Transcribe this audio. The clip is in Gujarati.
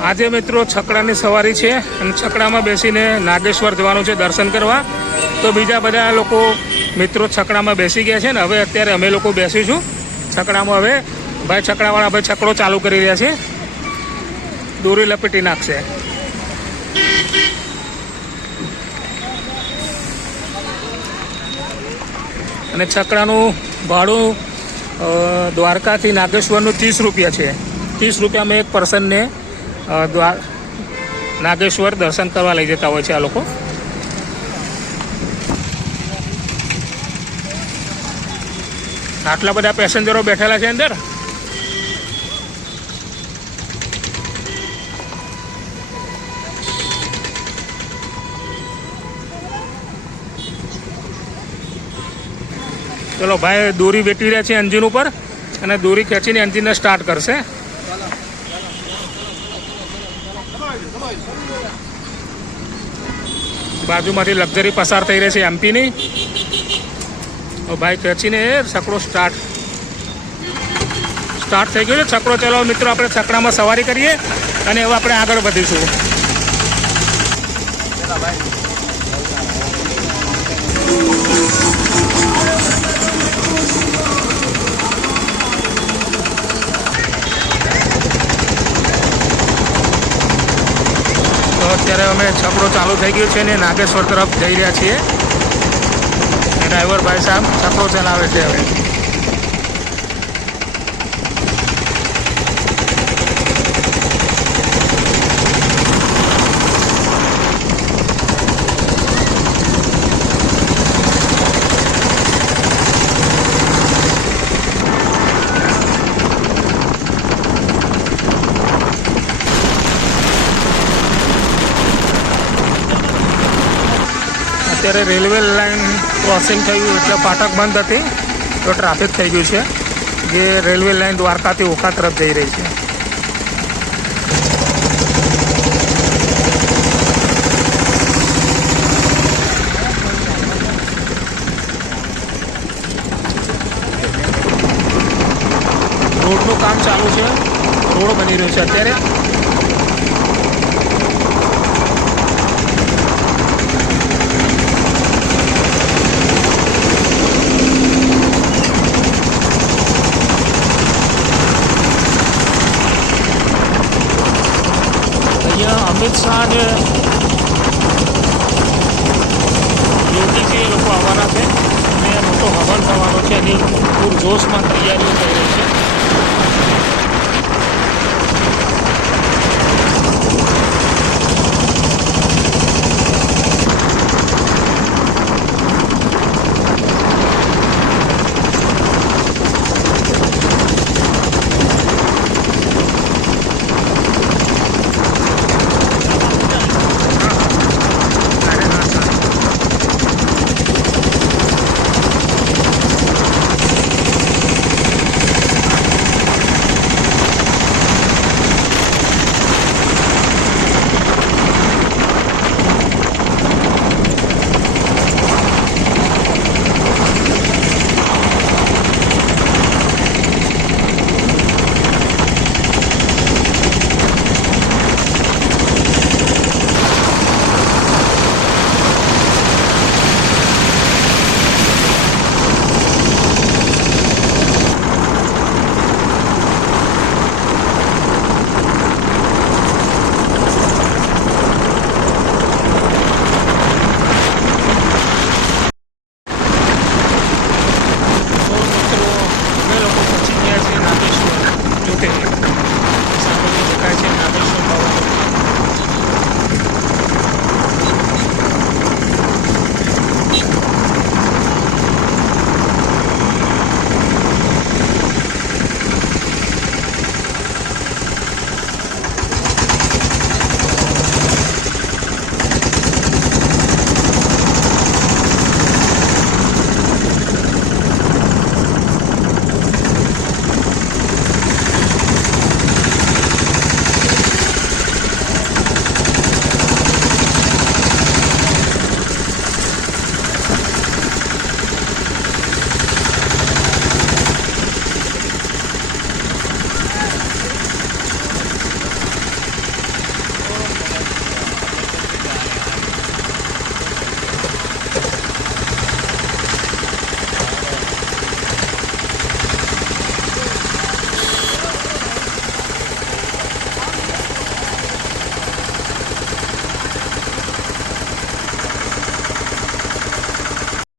આજે મિત્રો છકડાની સવારી છે અને છકડામાં બેસીને નાગેશ્વર જવાનું છે દર્શન કરવા. તો બીજા બધા લોકો મિત્રો છકડામાં બેસી ગયા છે ને હવે અત્યારે અમે લોકો બેસીશું છકડામાં હવે. ભાઈ છકડાવાળા ભાઈ છકડો ચાલુ કરી રહ્યા છે. દોરી લપેટી નાખશે. અને છકડાનું ભાડું દ્વારકાથી નાગેશ્વરનું ત્રીસ રૂપિયા છે. ત્રીસ રૂપિયામાં એક પર્સનને દ્વાર નાગેશ્વર દર્શન કરવા લઈ જતા હોય છે આ લોકો. આટલા બધા પેસેન્જરો બેઠેલા છે અંદર? ચલો ભાઈ, દોરી વેટી રહ્યા છે એન્જિન ઉપર અને દોરી ખેંચીને એન્જિનને સ્ટાર્ટ કરશે. બાજુમાંથી લક્ઝરી પસાર થઈ રહી છે એમપીની. ભાઈ, ખેંચીને છકડો સ્ટાર્ટ સ્ટાર્ટ થઈ ગયો છે. છકડો ચલાવો મિત્રો, આપણે છકડામાં સવારી કરીએ અને હવે આપણે આગળ વધીશું. તો અત્યારે અમે છકડો ચાલુ થઈ ગયો છે ને નાગેશ્વર તરફ જઈ રહ્યા છીએ. ડ્રાઈવર ભાઈ સાહેબ છકડો ચલાવે છે હવે. અત્યારે રેલવે લાઇન ક્રોસિંગ થયું એટલે ફાટક બંધ હતી. તો ટ્રાફિક થઈ ગયું છે. જે રેલવે લાઇન દ્વારકાથી ઓખા તરફ જઈ રહી છે. રોડનું કામ ચાલુ છે. રોડ બની રહ્યો છે અત્યારે. અમિત શાહ અને એ લોકો આવવાના છે. અને મોટો હવન થવાનો છે. એની પૂર જોશમાં તૈયારીઓ થઈ રહી છે.